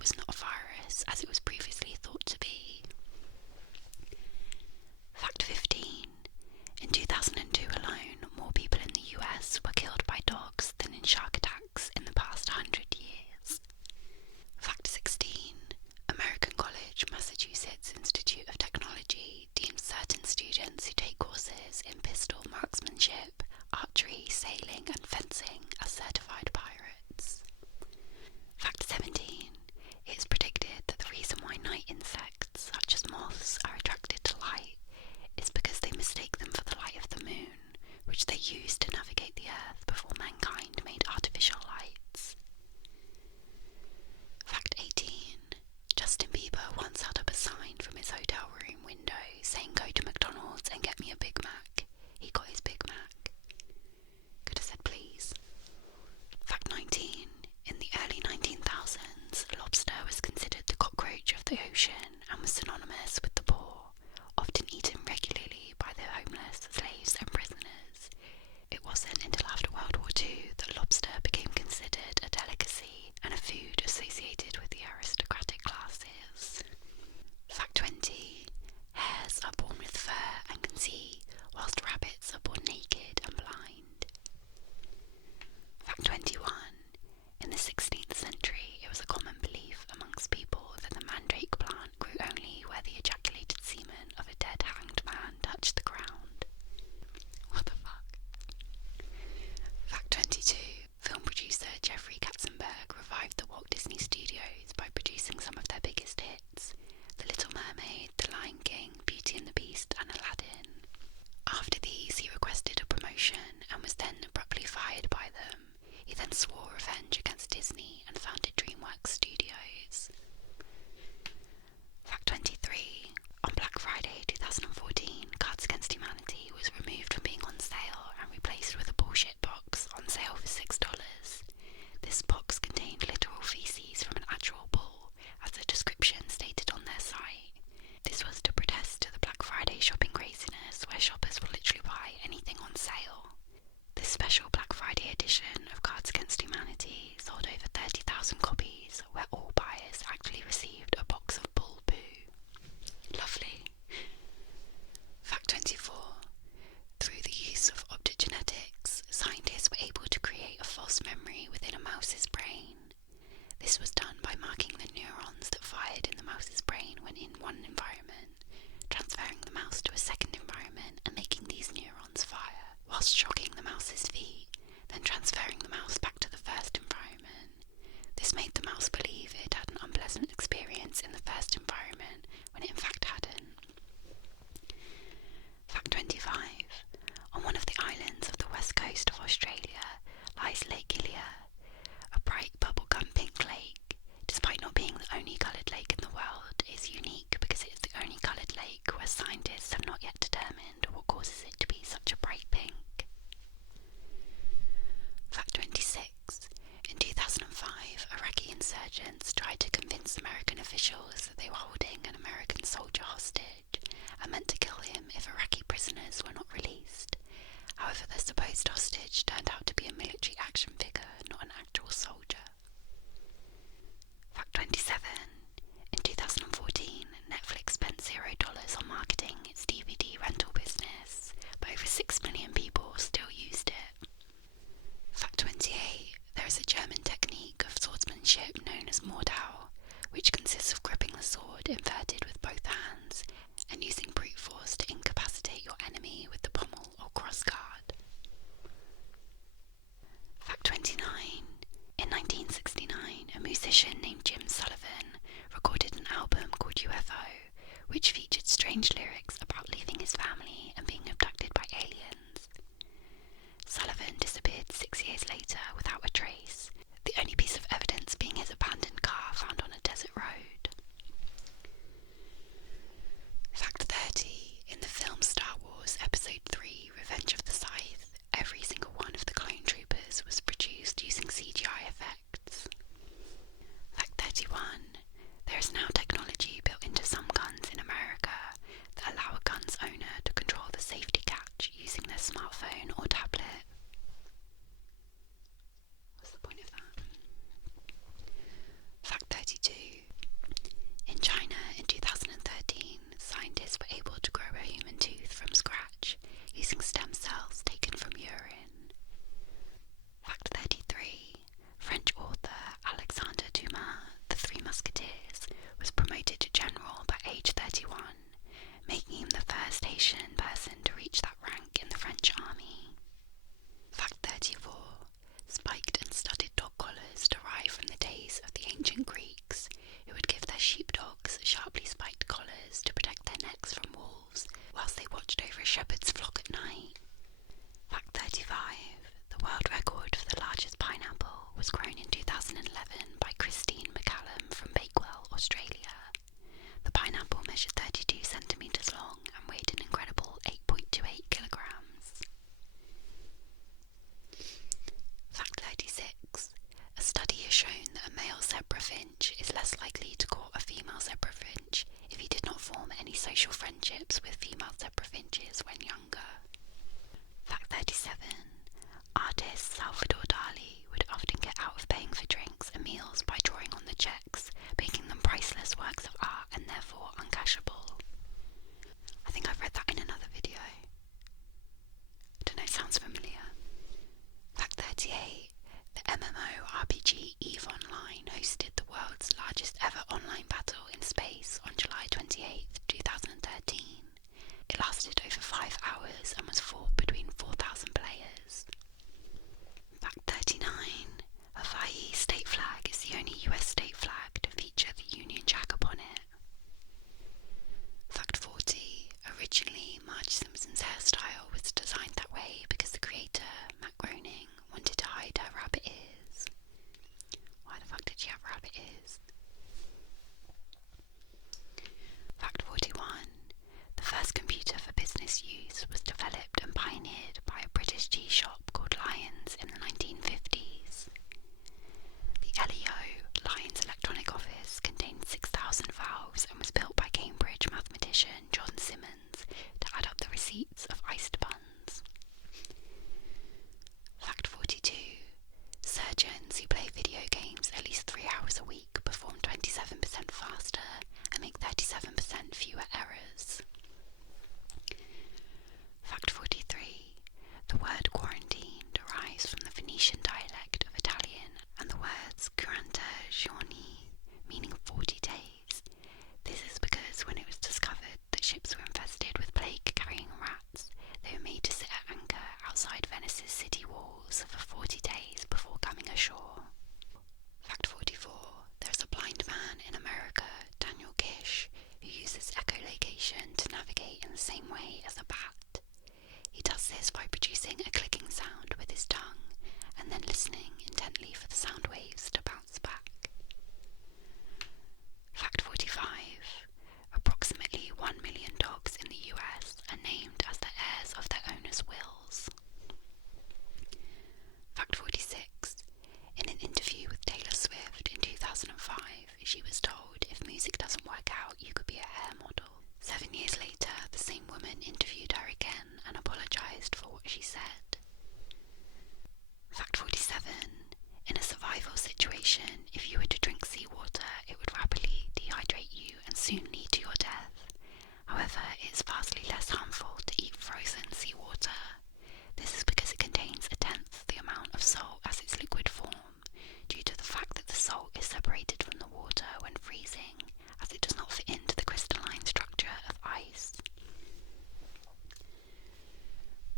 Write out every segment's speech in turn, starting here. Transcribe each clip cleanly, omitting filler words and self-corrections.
was not a virus as it was previously thought to be. Fact 15. In 2002 alone, more people in the US were killed by dogs than in shark attacks in the past 100 years. Fact 16. American College, Massachusetts Institute of Technology deems certain students who take courses in pistol marksmanship, archery, sailing and fencing as certified pirates. Fact 17. It is predicted that the reason why night insects, such as moths, are attracted to light is because they mistake them for the light of the moon, which they used to navigate the earth before mankind made artificial lights. Fact 18. Justin Bieber once held up a sign from his hotel room window saying go to McDonald's and get me a Big Mac. He got his Big Mac. Could have said please. Fact 19. In the early 19,000s, lobster was considered the cockroach of the ocean and was synonymous with the poor, often eaten regularly by the homeless, slaves and prisoners. It wasn't until after World War II that lobster became considered a delicacy and a food associated with the aristocratic classes. Fact 20. Hares are born with fur and can see, whilst rabbits are born naked and blind. Fact 21. In the 16th century, it was a common belief amongst people that the mandrake plant grew only where the ejaculated semen of a dead hanged man touched the ground. What the fuck? Fact 22. Film producer Jeffrey Katzenberg revived the Walt Disney Studios by producing some of their biggest hits: The Little Mermaid, The Lion King, Beauty and the Beast and Aladdin. After these, he requested a promotion and was then abruptly fired by them. He then swore revenge against Disney and founded DreamWorks Studios. Fact 23. On Black Friday 2014, Cards Against Humanity was removed from being on sale and replaced with a bullshit box on sale for $6. This box contained literal feces from an actual bull, as the description stated on their site. This was to protest to the Black Friday shopping craziness, where shoppers will literally buy anything on sale. This special Black Friday edition of Cards Against Humanity sold over 30,000 copies, where all buyers actually received a box of bull poo. Lovely. Fact 24. Through the use of optogenetics, scientists were able to create a false memory within a mouse's brain. This was done by marking the neurons that fired in the mouse's brain when in one environment, transferring the mouse to a second environment and making these neurons fire, whilst shocking the mouse's feet, then transferring the mouse back to the first environment. This made the mouse believe it had an unpleasant experience in the first environment when it in fact hadn't. Fact 25. On one of the islands of the west coast of Australia lies Lake Ilia, a bright bubblegum pink lake. Despite not being the only coloured lake in the world, it is unique because it is the only coloured lake where scientists have not yet determined what causes it to be such a bright pink. Fact 26. In 2005, Iraqi insurgents tried to convince American officials that they were holding an American soldier hostage and meant to kill him if Iraqi prisoners were not released. However, the supposed hostage turned out to be a military action figure, not an actual soldier. Fact 27. In 2014, Netflix spent $0 on marketing its DVD rental business, but over 6 million people still used it. Fact 28. There is a German technique of swordsmanship known as Mordau, which consists of gripping the sword inverted with both hands and using brute force to incapacitate your enemy with the pommel or crossguard. Fact 29. In 1969, a musician named Jim Sullivan recorded an album called UFO, which featured strange lyrics about leaving his family and being abducted by aliens. Sullivan disappeared 6 years later without a trace, the only piece of evidence being his abandoned car found on a desert road. Fact 30. In the film Star Wars Episode 3, Revenge of the Sith, every single one of the clone troopers was produced using CGI effects. Fact 31. There is now technology built into some guns in America that allow a gun's owner to control the safety catch using their smartphone or tablet. What's the point of that? Fact 32. MMORPG EVE Online hosted the world's largest ever online battle in space on July 28th, 2013. It lasted over 5 hours and was fought between 4,000 players. Fact 39. Hawaii's state flag is the only US state flag to feature the Union Jack upon it. Fact 40. Originally, Marge Simpson's hairstyle was designed that way because the creator, Matt Groening, wanted to hide her rabbit ears. Why the fuck did she have rabbit ears? Fact 41. The first computer for business use was developed and pioneered by a British tea shop called Lyons in the 1950s. The LEO, Lyons Electronic Office, contained 6,000 valves and was built by Cambridge mathematician John Simmons to add up the receipts of iced buns. Fact 42. Surgeons who play video games at least 3 hours a week perform 27% faster and make 37% fewer errors. Fact 43. The word quarantine derives from the Venetian dialect of Italian and the words 40 giorni, meaning 40 days. This is because when it was discovered that ships were infested with plague-carrying rats, they were made to sit at anchor outside Venice's city walls for 40 days before coming ashore. Fact 44. There is a blind man in America, Daniel Gish, who uses echolocation to navigate in the same way as a bat. He does this by producing a clicking sound with his tongue and then listening intently for the sound waves to bounce back. Fact 45. Approximately 1 million dogs in the US are named as the heirs of their owners' wills. Fact 46. In an interview with Taylor Swift in 2005, she was told if music doesn't work out, you could be a hair model. 7 years later, the same woman interviewed her again and apologised for what she said. Fact 47. In a survival situation, if you were to drink seawater, it would rapidly dehydrate you and soon lead to your death. However, it is vastly less harmful to eat frozen seawater. This is because it contains 1/10 the amount of salt as its liquid form, due to the fact that the salt is separated from the water when freezing, as it does not fit into the crystalline structure of ice.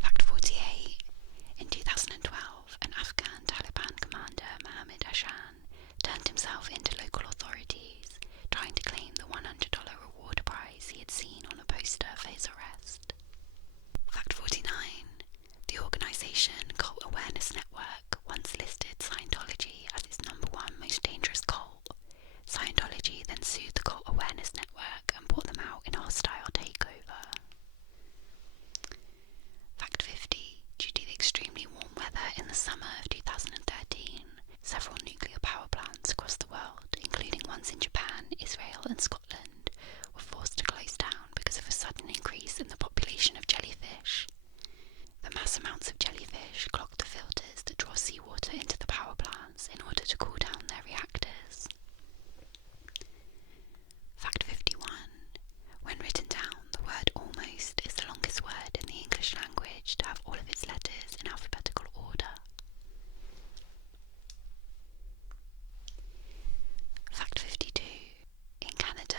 Fact 48. In 2012, an Afghan Taliban commander, Mohammed Hashan, turned himself into local authorities, trying to claim the $100 reward prize he had seen on a poster for his arrest. Fact 49. The organisation Cult Awareness Network once listed Scientology as its #1 most dangerous cult. Scientology then sued the Cult Awareness Network and bought them out in a hostile takeover. Fact 50. Due to the extremely warm weather in the summer of 2013, several nuclear power plants across the world, including ones in Japan, Israel and Scotland, were forced to close down because of a sudden increase in the population of jellyfish. The mass amounts of jellyfish clogged the filters that draw seawater into the power plants in order to cool down their reactors. Fact 51. When written down, the word almost is the longest word in the English language to have all of its letters in alphabetical order. Fact 52. In Canada,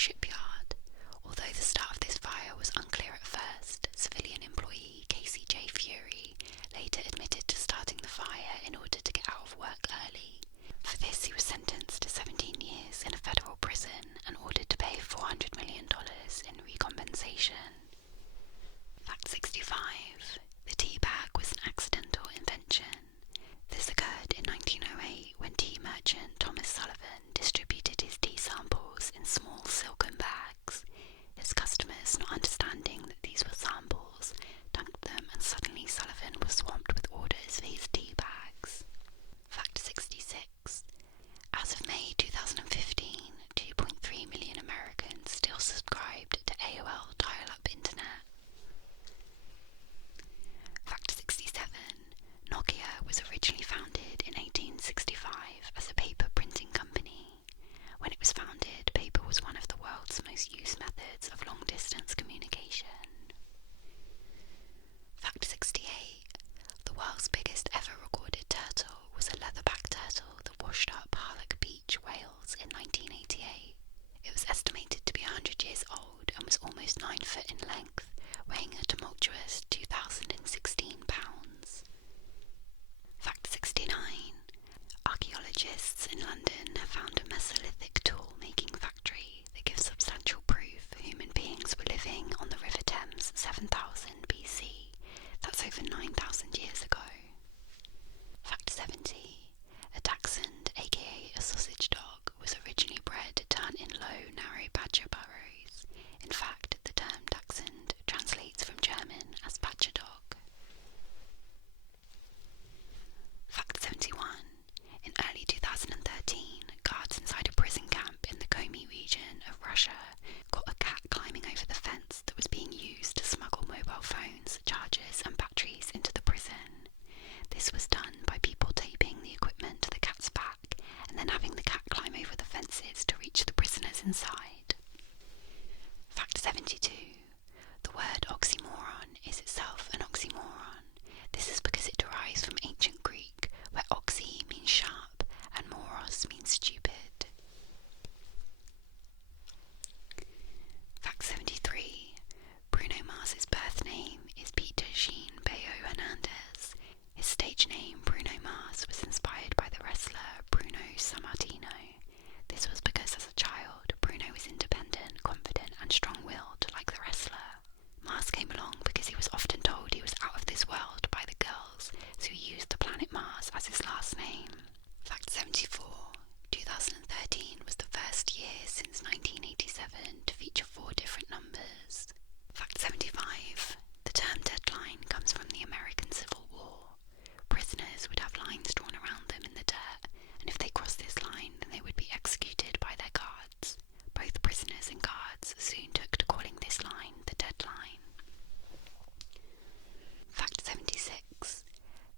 shipyard. Although the start of this fire was unclear at first, civilian employee Casey J. Fury later admitted to starting the fire in order to get out of work early. For this, he was sentenced to 17 years in a federal prison and ordered to pay $400 million in recompensation. Fact 65. The tea bag was an accidental invention. This occurred in 1908 when tea merchant Thomas Sullivan distributed his tea samples in small silken bags. His customers, not understanding that these were samples, dunked them, and suddenly Sullivan was swamped with orders for his tea bags. Fact 66. As of May 2015, 2.3 million Americans still subscribed to AOL dial-up internet. Fact 67. Nokia was originally founded in 1865 as a paper printing company. When it was founded, paper was one of the world's most used methods of long-distance communication. Fact 68. The world's biggest ever recorded turtle was a leatherback turtle that washed up Harlech Beach, Wales in 1988. It was estimated to be 100 years old and was almost 9 foot in length, weighing a tumultuous 2,016 pounds. Fact 69. Archaeologists in London have found a Mesolithic tool-making factory that gives substantial proof human beings were living on the River Thames 7000 BC. That's over 9,000 years ago. Fact 70. A dachshund, aka a sausage dog, was originally bred to hunt in low, narrow badger burrows. In fact, the term dachshund translates from German as badger dog. Fact 71. In early 2013, guards inside a prison camp in the Komi region of Russia caught a cat climbing over the fence that was being used to smuggle mobile phones, chargers and batteries into the prison. This was done by people taping the equipment to the cat's back and then having the cat climb over the fences to reach the prisoners inside. Fact 72. The word oxymoron is itself an oxymoron. This is because it derives from ancient Greek, where oxy means sharp and moros means stupid. Fact 73. Bruno Mars's birth name is Peter Jean Bayo Hernandez. His stage name, Bruno Mars, was inspired by the wrestler Bruno Sammartino. This was because as a child, Bruno was independent, confident and strong-willed like the wrestler. Mars came along because he was often told he was out of this world by the girls, so he used the planet Mars as his last name. Fact 74. 2013 was the first year since 1987 to feature 4 different numbers. Fact 75. The term deadline comes from the American Civil War. Prisoners would have lines drawn around them in the dirt, and if they crossed this line, then they would be executed by their guards. Both prisoners and guards soon took to calling this line the deadline. Fact 76.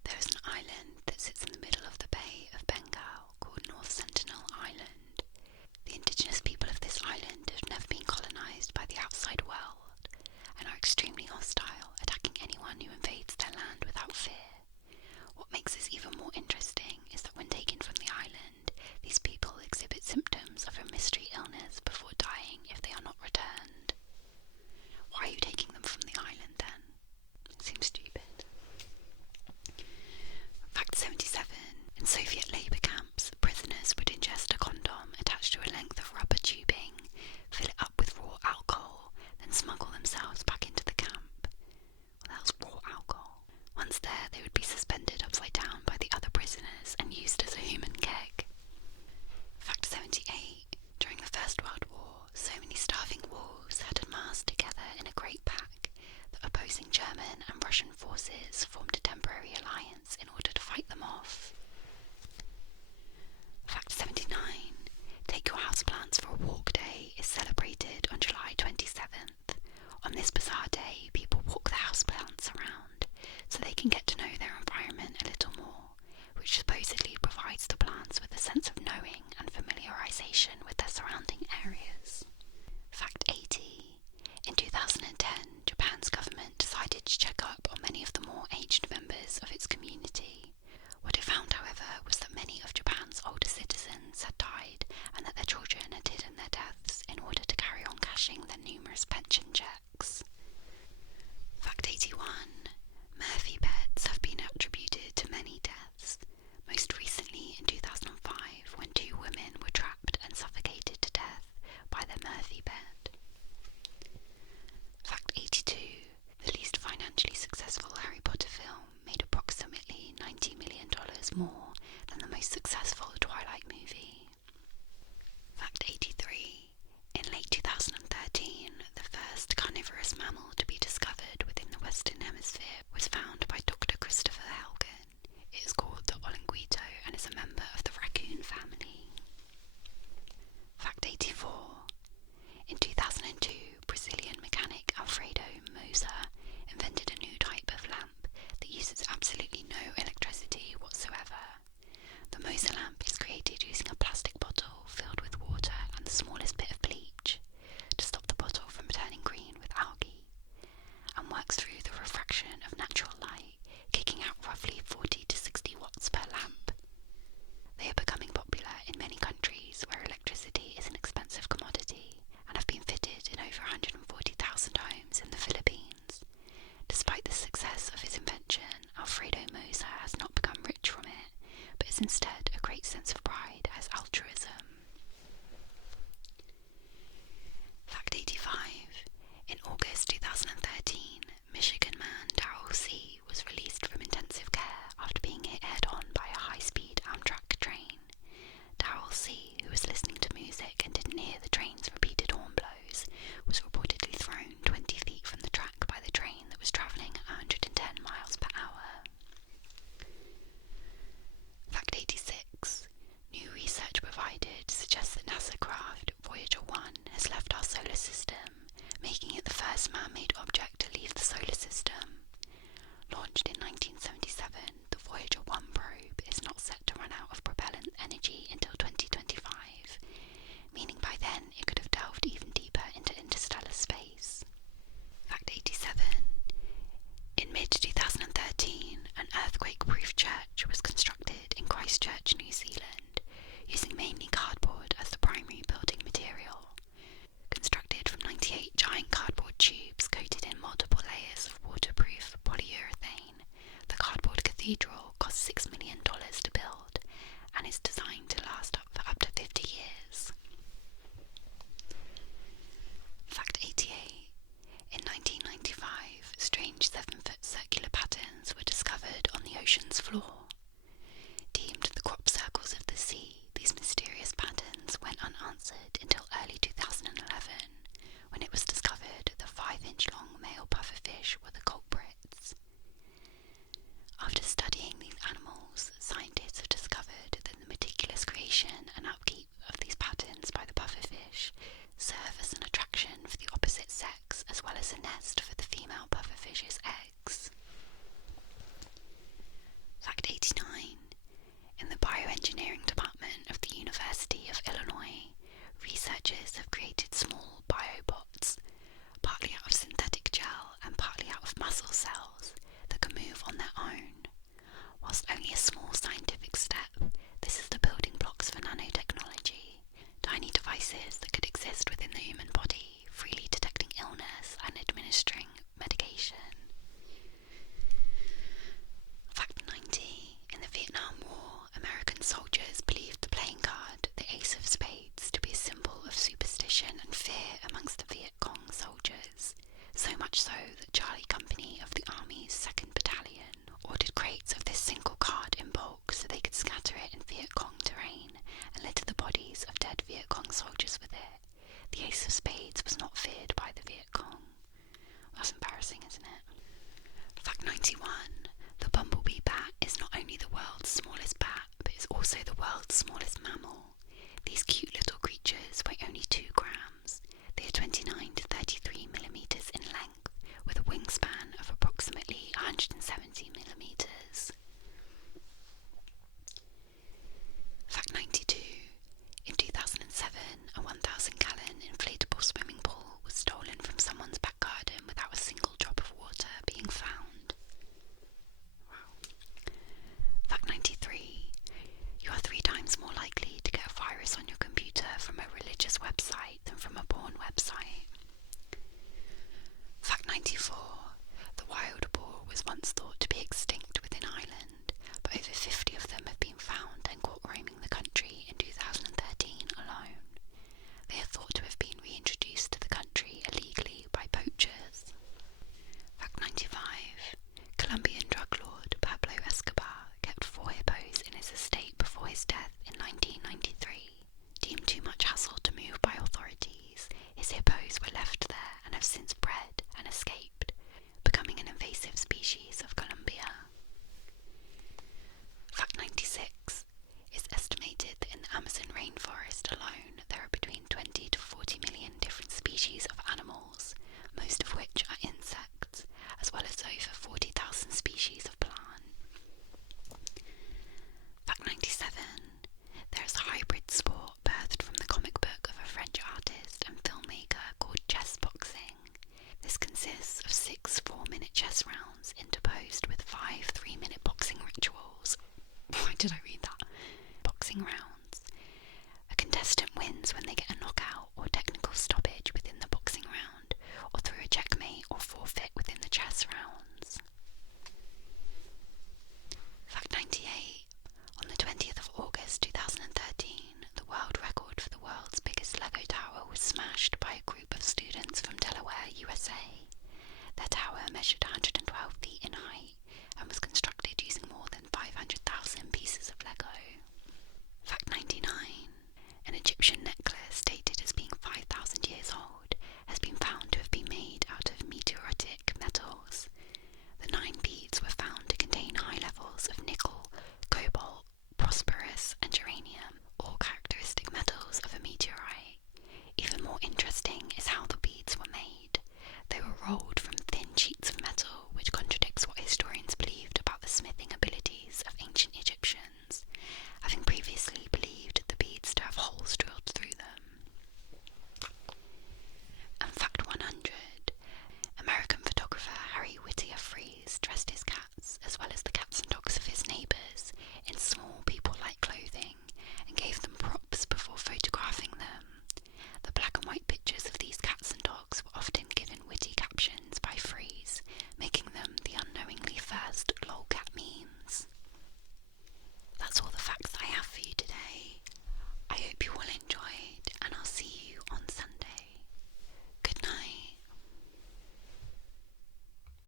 There is an island that sits in the middle of the Bay of Bengal called North Sentinel Island. The indigenous people of this island have never been colonised by the outside world and are extremely hostile, attacking anyone who invades their land without fear. What makes this even more interesting is that when taken from the island, these people exhibit times more than the most successful Twilight movie. Fact 83. In late 2013, the first carnivorous mammal to be discovered within the Western Hemisphere was found by Dr. Christopher Helgen. It is called the olinguito and is a member of the raccoon family. Fact 84. In 2002, Brazilian mechanic Alfredo Moser invented a new type of lamp that uses absolutely no electricity whatsoever. The Moser lamp is created using a plastic bottle filled with water and the smallest bit of bleach to stop the bottle from turning green with algae, and works through the refraction of natural light, kicking out roughly 40 to 60 watts per lamp. They are becoming popular in many countries where electricity is an expensive commodity and have been fitted in over 140,000 homes in the Philippines. Despite the success of his invention, Alfredo Moser has not become rich from it, but is instead a great sense of pride as altruism. Fact 85. In August 2013, Michigan man Darrell C. was released from intensive care after being hit head-on by a high-speed Amtrak train. Darrell C., who was listening to music and didn't hear the train's repeated horn blows, was reportedly thrown 20 feet from the track by the train that was travelling at 110 miles per hour. Fact 86. New research provided suggests that NASA craft Voyager 1 has left our solar system, making it the first man-made object to leave the solar system. Launched in 1977, the Voyager 1 probe is not set to run out of propellant energy until 2025, meaning by then it could have delved even deeper into interstellar space. Fact 87. In mid-2013, an earthquake-proof church was constructed in Christchurch, New Zealand, using mainly cardboard as the primary building material. Constructed from 98 giant cardboard tubes coated in multiple layers of waterproof polyurethane, the cardboard cathedral cost $6 million to build and is designed to last for up to 50 years. Fact 88. In 1995, strange 7-foot circular patterns were discovered on the ocean's floor. Deemed the crop circles of the sea, these mysterious patterns went unanswered until early 2011, when it was discovered the 5-inch-long male pufferfish were the culprits. After studying these animals, scientists have discovered that the meticulous creation and upkeep of these patterns by the pufferfish serve as an attraction for the opposite sex as well as a nest for the female pufferfish's eggs. Fact 89. In the bioengineering department of the University of Illinois, researchers have created small biobots, partly out of synthetic gel and partly out of muscle cells, that can move on their own. Whilst only a small scientific step, this is the building blocks for nanotechnology, tiny devices that could exist within the human body, freely detecting illness and administering medication. Fact 90. In the Vietnam War, American soldiers believed the playing card, the Ace of Spades, to be a symbol of superstition and fear amongst the Viet Cong soldiers, so much so that Charlie Company of the Army's 2nd Battalion ordered crates of this single card in bulk so they could scatter it in Viet Cong terrain and litter the bodies of dead Viet Cong soldiers with it. The Ace of Spades was not feared by the Viet Cong. That's embarrassing, isn't it? Fact 91. The bumblebee bat is not only the world's smallest bat, but is also the world's smallest mammal. These cute little creatures weigh only 2 grams. They are 29 to 33 millimeters in length, with a wingspan of approximately 170 millimeters. Fact 92. In 2007, a 1,000-gallon inflatable swimming pool was stolen from someone's back garden without a single drop of water being found. Wow. Fact 93. You are 3 times more likely to get a virus on your computer from a religious website than from a chess rounds interposed with 5 3-minute boxing rituals. Why did I read that? Boxing rounds. A contestant wins when they get a knockout or technical stoppage within the boxing round, or through a checkmate or forfeit within the chess rounds. Fact 98. On the 20th of August 2013, the world record for the world's biggest Lego tower was smashed by a group of students from Delaware, USA. Their tower measured 112 feet in height and was constructed using more than 500,000 pieces of Lego. Fact 99. An Egyptian necklace dated as being 5,000 years old has been found to have been made out of meteoritic metals. The 9 beads were found to contain high levels of nickel, cobalt, phosphorus and uranium, all characteristic metals of a meteorite. Even more interesting is how the